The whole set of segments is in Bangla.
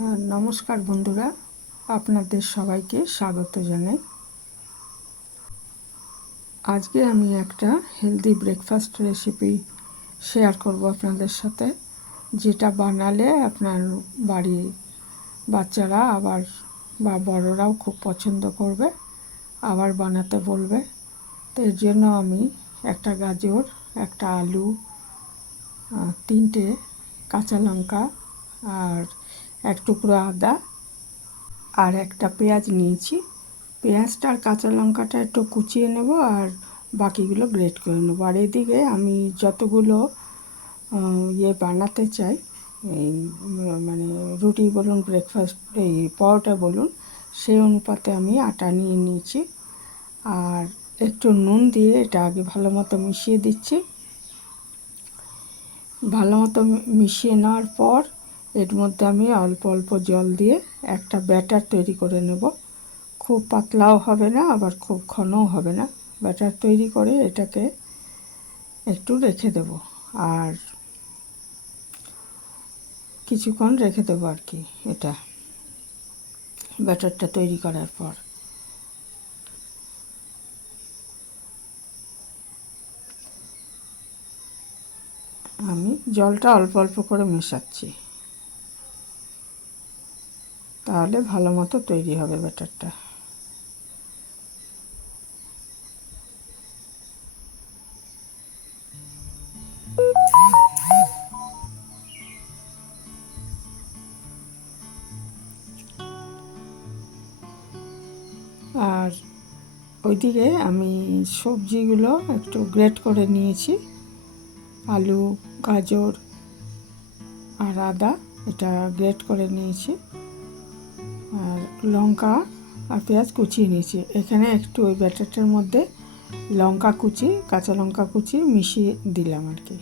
নমস্কার বন্ধুরা, আপনাদের সবাইকে স্বাগত জানাই। আজকে আমি একটা হেলদি ব্রেকফাস্ট রেসিপি শেয়ার করব আপনাদের সাথে, যেটা বানালে আপনার বাড়ির বাচ্চারা আবার বা বড়রাও খুব পছন্দ করবে, আবার বানাতে বলবে। তো এর জন্য আমি একটা গাজর, একটা আলু, 3টে কাঁচা লঙ্কা আর এক টুকরো আদা আর একটা পেঁয়াজ নিয়েছি। পেঁয়াজটা আর কাঁচা লঙ্কাটা একটু কুচিয়ে নেব আর বাকিগুলো গ্রেট করে নেব। আর এদিকে আমি যতগুলো বানাতে চাই, এই মানে রুটি বলুন, ব্রেকফাস্ট, এই পরোটা বলুন, সেই অনুপাতে আমি আটা নিয়ে নিয়েছি। আর একটু নুন দিয়ে এটা আগে ভালো মতো মিশিয়ে দিচ্ছি। ভালো মতো মিশিয়ে নেওয়ার পর এর মধ্যে আমি অল্প অল্প জল দিয়ে একটা ব্যাটার তৈরি করে নেব। খুব পাতলাও হবে না, আবার খুব ঘনও হবে না। ব্যাটার তৈরি করে এটাকে একটু রেখে দেব, আর কিছুক্ষণ রেখে দেবো আর কি। এটা ব্যাটারটা তৈরি করার পর আমি জলটা অল্প অল্প করে মেশাচ্ছি, তাহলে ভালো মতো তৈরি হবে ব্যাটারটা। আর ওইদিকে আমি সবজিগুলো একটু গ্রেট করে নিয়েছি। আলু, গাজর আর আদা এটা গ্রেট করে নিয়েছি, আর লঙ্কা আর পেঁয়াজ কুচিয়ে নিয়েছি। এখানে একটু ওই ব্যাটারটার মধ্যে লঙ্কা কুচি, কাঁচা লঙ্কা কুচি মিশিয়ে দিলাম আর কি।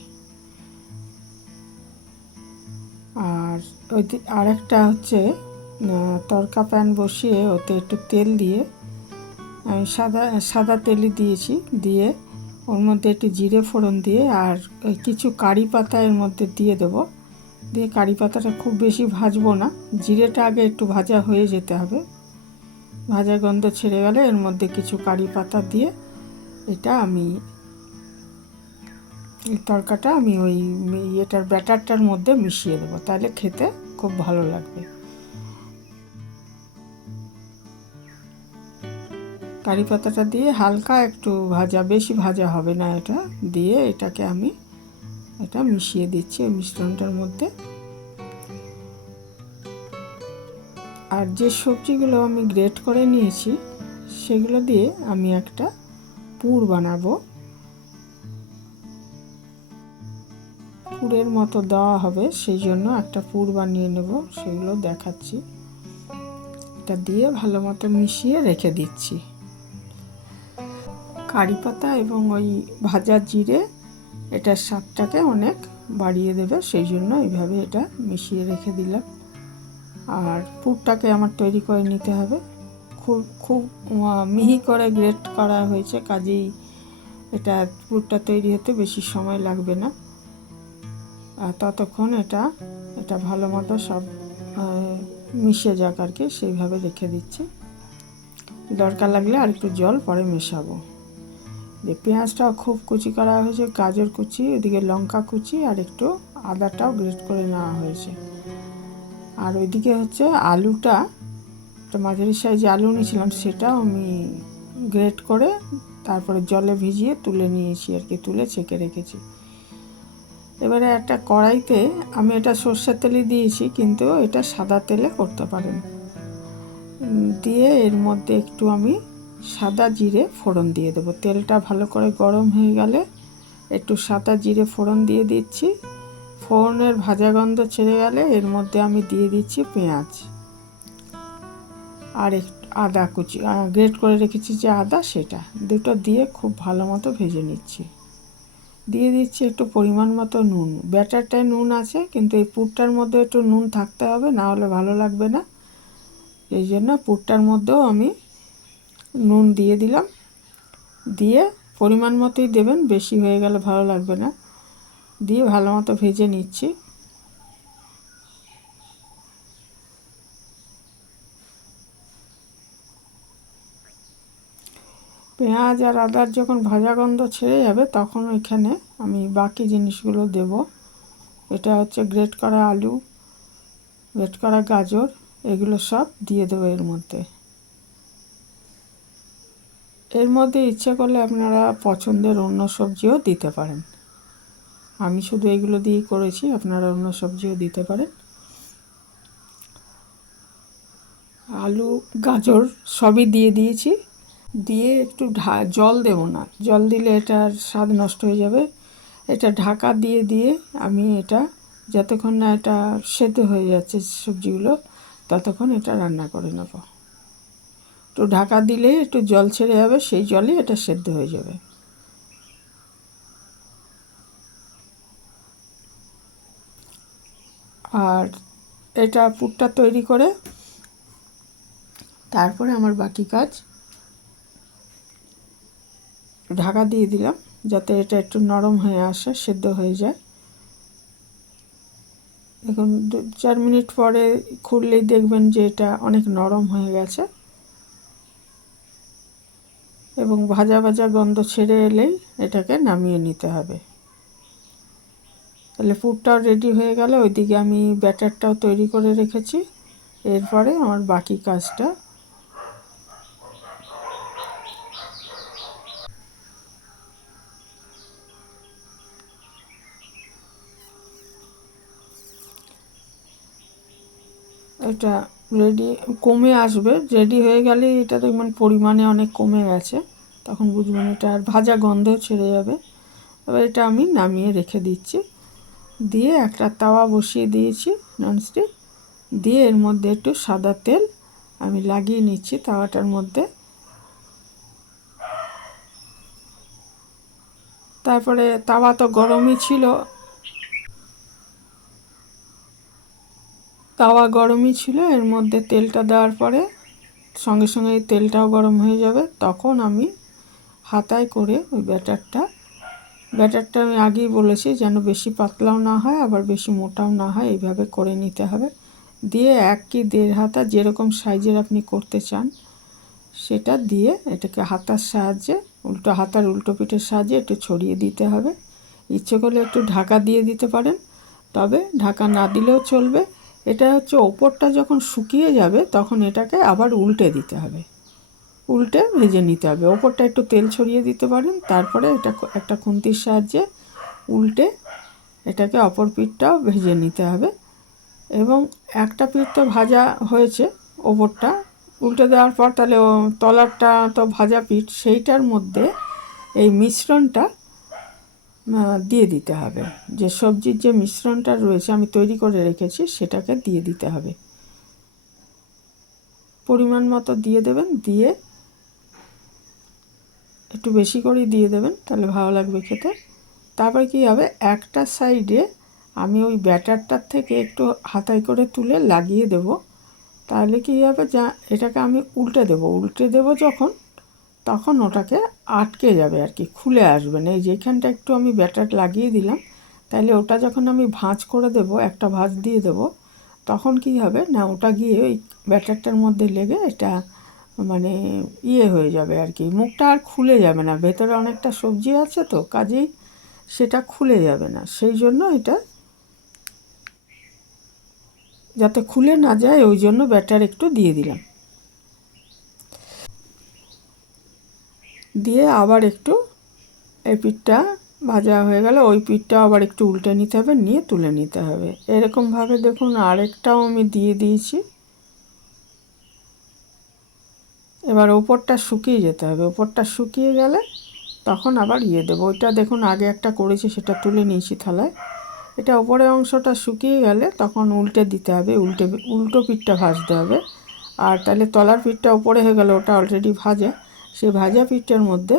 আর ওই আর একটা হচ্ছে তড়কা প্যান বসিয়ে ওতে একটু তেল দিয়ে, আমি সাদা তেলই দিয়েছি, দিয়ে ওর মধ্যে একটু জিরে ফোড়ন দিয়ে আর কিছু কারি পাতা এর মধ্যে দিয়ে দেবো। দিয়ে কারি পাতাটা খুব বেশি ভাজবো না, জিরেটা আগে একটু ভাজা হয়ে যেতে হবে। ভাজা গন্ধ ছেড়ে গেলে এর মধ্যে কিছু কারি পাতা দিয়ে এটা আমি এই তরকাটা আমি ওই এটার ব্যাটারটার মধ্যে মিশিয়ে দেবো, তাহলে খেতে খুব ভালো লাগবে। কারি পাতাটা দিয়ে হালকা একটু ভাজা, বেশি ভাজা হবে না, এটা দিয়ে এটাকে আমি এটা মিশিয়ে দিচ্ছি এই মিশ্রণটার মধ্যে। আর যে সবজিগুলো আমি গ্রেট করে নিয়েছি সেগুলো দিয়ে আমি একটা পুর বানাবো। পুরের মতো দেওয়া হবে, সেই জন্য একটা পুর বানিয়ে নেব, সেগুলো দেখাচ্ছি। এটা দিয়ে ভালো মতো মিশিয়ে রেখে দিচ্ছি। কারি পাতা এবং ওই ভাজা জিরে এটার স্বাদটাকে অনেক বাড়িয়ে দেবে, সেই জন্য এইভাবে এটা মিশিয়ে রেখে দিলাম। আর পুরটাকে আমার তৈরি করে নিতে হবে। খুব খুব মিহি করে গ্রেট করা হয়েছে, কাজেই এটা পুরটা তৈরি হতে বেশি সময় লাগবে না। আর ততক্ষণ এটা ভালো মতো সব মিশে যাক আর কি, সেইভাবে রেখে দিচ্ছি। দরকার লাগলে আর একটু জল পরে মেশাবো। যে পেঁয়াজটাও খুব কুচি করা হয়েছে, গাজর কুচি, ওইদিকে লঙ্কা কুচি আর একটু আদাটাও গ্রেট করে নেওয়া হয়েছে। আর ওইদিকে হচ্ছে আলুটা, একটা মাঝারি সাইজে আলু নিয়েছিলাম, সেটাও আমি গ্রেট করে তারপরে জলে ভিজিয়ে তুলে নিয়েছি আর কি, তুলে ছেঁকে রেখেছি। এবারে একটা কড়াইতে আমি এটা সর্ষের তেলই দিয়েছি, কিন্তু এটা সাদা তেলে করতে পারেন। দিয়ে এর মধ্যে একটু আমি সাদা জিরে ফোড়ন দিয়ে দেবো। তেলটা ভালো করে গরম হয়ে গেলে একটু সাদা জিরে ফোড়ন দিয়ে দিচ্ছি। ফোড়নের ভাজা গন্ধ ছেড়ে গেলে এর মধ্যে আমি দিয়ে দিচ্ছি পেঁয়াজ আর একটু আদা কুচি, গ্রেট করে রেখেছি যে আদা, সেটা দুটো দিয়ে খুব ভালো মতো ভেজে নিচ্ছি। দিয়ে দিচ্ছি একটু পরিমাণ মতো নুন। ব্যাটারটায় নুন আছে, কিন্তু এই পুরটার মধ্যে একটু নুন থাকতে হবে, না হলে ভালো লাগবে না। এই জন্য পুরটার মধ্যেও আমি নুন দিয়ে দিলাম। দিয়ে পরিমাণ মতোই দেবেন, বেশি হয়ে গেলে ভালো লাগবে না। দিয়ে ভালো মতো ভেজে নিচ্ছি। পেঁয়াজ আর আদার যখন ভাজা গন্ধ ছেড়ে যাবে তখন ওইখানে আমি বাকি জিনিসগুলো দেব। এটা হচ্ছে গ্রেট করা আলু, গ্রেট করা গাজর, এগুলো সব দিয়ে দেবো এর মধ্যে। এর মধ্যে ইচ্ছে করলে আপনারা পছন্দের অন্য সবজিও দিতে পারেন। আমি শুধু এগুলো দিয়েই করেছি, আপনারা অন্য সবজিও দিতে পারেন। আলু গাজর সবই দিয়ে দিয়েছি। দিয়ে একটু জল দেব না, জল দিলে এটার স্বাদ নষ্ট হয়ে যাবে। এটা ঢাকা দিয়ে দিয়ে আমি এটা যতক্ষণ না এটা সেদ্ধ হয়ে যাচ্ছে সবজিগুলো, ততক্ষণ এটা রান্না করে নেব। একটু ঢাকা দিলেই একটু জল ছেড়ে যাবে, সেই জলেই এটা সেদ্ধ হয়ে যাবে। আর এটা পুরটা তৈরি করে তারপরে আমার বাকি কাজ, ঢাকা দিয়ে দিলাম যাতে এটা একটু নরম হয়ে আসে, সেদ্ধ হয়ে যায়। এখন 4 মিনিট পরে খুললেই দেখবেন যে এটা অনেক নরম হয়ে গেছে এবং ভাজা ভাজা গন্ধ ছেড়ে এলেই এটাকে নামিয়ে নিতে হবে। তাহলে পুরটাও রেডি হয়ে গেল। ওইদিকে আমি ব্যাটারটাও তৈরি করে রেখেছি। এরপরে আমার বাকি কাজটা, এটা রেডি কমে আসবে, রেডি হয়ে গেলে এটা দেখবেন পরিমাণে অনেক কমে গেছে, তখন বুঝবেন এটা আর ভাজা গন্ধও ছেড়ে যাবে। এবার এটা আমি নামিয়ে রেখে দিচ্ছি। দিয়ে একটা তাওয়া বসিয়ে দিয়েছি ননস্টিক, দিয়ে এর মধ্যে একটু সাদা তেল আমি লাগিয়ে নিচ্ছি তাওয়াটার মধ্যে। তারপরে তাওয়া তো গরমই ছিল, তাওয়া গরমই ছিল, এর মধ্যে তেলটা দেওয়ার পরে সঙ্গে সঙ্গে তেলটাও গরম হয়ে যাবে। তখন আমি হাতায় করে ওই ব্যাটারটা আমি আগেই বলেছি যেন বেশি পাতলাও না হয় আবার বেশি মোটাও না হয়, এইভাবে করে নিতে হবে। দিয়ে 1 কি 1.5 হাতা যেরকম সাইজের আপনি করতে চান সেটা দিয়ে এটাকে হাতার সাহায্যে হাতার উল্টো পিঠের সাহায্যে একটু ছড়িয়ে দিতে হবে। ইচ্ছে করলে একটু ঢাকা দিয়ে দিতে পারেন, তবে ঢাকা না দিলেও চলবে। এটা হচ্ছে ওপরটা যখন শুকিয়ে যাবে তখন এটাকে আবার উল্টে দিতে হবে, উল্টে ভেজে নিতে হবে। ওপরটা একটু তেল ছড়িয়ে দিতে পারেন, তারপরে এটা একটা খুন্তির সাহায্যে উল্টে এটাকে অপর পিঠটাও ভেজে নিতে হবে। এবং একটা পিঠ তো ভাজা হয়েছে, ওপরটা উল্টে দেওয়ার পর তাহলে তলারটা তো ভাজা পিঠ, সেইটার মধ্যে এই মিশ্রণটা দিয়ে দিতে হবে। যে সবজির যে মিশ্রণটা রয়েছে আমি তৈরি করে রেখেছি সেটাকে দিয়ে দিতে হবে, পরিমাণ মতো দিয়ে দেবেন। দিয়ে একটু বেশি করেই দিয়ে দেবেন, তাহলে ভালো লাগবে খেতে। তারপরে কী হবে, একটা সাইডে আমি ওই ব্যাটারটার থেকে একটু হাতায় করে তুলে লাগিয়ে দেব। তাহলে কী হবে, যা এটাকে আমি উল্টে দেবো যখন, তখন ওটাকে আটকে যাবে আর কি, খুলে আসবে না। এই যেখানটা একটু আমি ব্যাটার লাগিয়ে দিলাম, তাহলে ওটা যখন আমি ভাঁজ করে দেব, একটা ভাঁজ দিয়ে দেব, তখন কী হবে না, ওটা গিয়ে ওই ব্যাটারটার মধ্যে লেগে এটা মানে হয়ে যাবে আর কি, মুখটা আর খুলে যাবে না। ভেতরে অনেকটা সবজি আছে তো, কাজেই সেটা খুলে যাবে না। সেই জন্য এটা যাতে খুলে না যায় ওই জন্য ব্যাটার একটু দিয়ে দিলাম। দিয়ে আবার একটু এই পিঠটা ভাজা হয়ে গেলে ওই পিঠটা আবার একটু উল্টে নিতে হবে, নিয়ে তুলে নিতে হবে। এরকমভাবে দেখুন আরেকটাও আমি দিয়ে দিয়েছি। এবার ওপরটা শুকিয়ে যেতে হবে, ওপরটা শুকিয়ে গেলে তখন আবার দেবো। ওইটা দেখুন আগে একটা করেছি, সেটা তুলে নিয়েছি থালায়। এটা ওপরের অংশটা শুকিয়ে গেলে তখন উল্টে দিতে হবে, উল্টো পিঠটা ভাজতে হবে। আর তাহলে তলার পিঠটা ওপরে হয়ে গেল, ওটা অলরেডি ভাজা। সেই ভাজা পিঠটার মধ্যে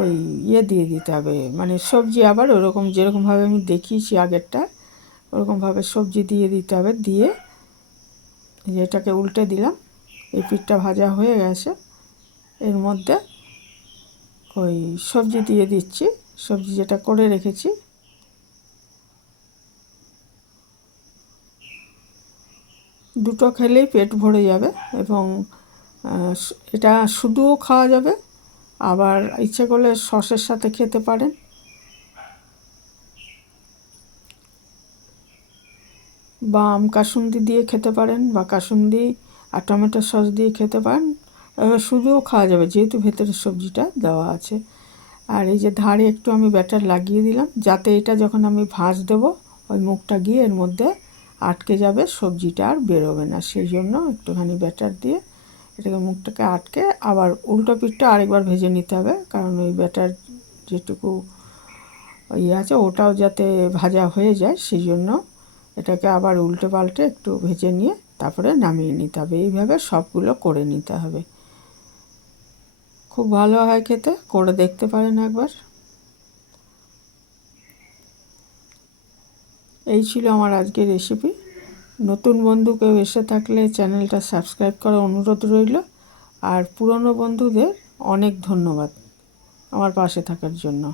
ওই দিয়ে দিতে হবে, মানে সবজি আবার ওরকম যেরকমভাবে আমি দেখিয়েছি আগেরটা, ওরকমভাবে সবজি দিয়ে দিতে হবে। দিয়ে এটাকে উল্টে দিলাম, এই পিঠটা ভাজা হয়ে গেছে। এর মধ্যে ওই সবজি দিয়ে দিচ্ছি, সবজি যেটা করে রেখেছি। দুটো খেলেই পেট ভরে যাবে এবং এটা শুধুও খাওয়া যাবে, আবার ইচ্ছে করলে সসের সাথে খেতে পারেন। বা আম কাসুন্দি দিয়ে খেতে পারেন, বা কাসুন্দি আর টমেটো সস দিয়ে খেতে পারেন। এবার শুধুও খাওয়া যাবে যেহেতু ভেতরের সবজিটা দেওয়া আছে। আর এই যে ধারে একটু আমি ব্যাটার লাগিয়ে দিলাম, যাতে এটা যখন আমি ভাঁজ দেবো ওই মুখটা গিয়ে এর মধ্যে আটকে যাবে, সবজিটা আর বেরোবে না। সেই জন্য একটুখানি ব্যাটার দিয়ে এটাকে মুখটাকে আটকে আবার উল্টো পিঠটা আরেকবার ভেজে নিতে হবে, কারণ ওই ব্যাটার যেটুকু ইয়ে আছে ওটাও যাতে ভাজা হয়ে যায়, সেই জন্য এটাকে আবার উল্টে পাল্টে একটু ভেজে নিয়ে তারপরে নামিয়ে নিতে হবে। এইভাবে সবগুলো করে নিতে হবে। খুব ভালো হয় খেতে, করে দেখতে পারেন একবার। এই ছিল আমার আজকের রেসিপি। নতুন বন্ধু কেউ এসে থাকলে চ্যানেলটা সাবস্ক্রাইব করার অনুরোধ রইল। আর পুরনো বন্ধুদের অনেক ধন্যবাদ আমার পাশে থাকার জন্য।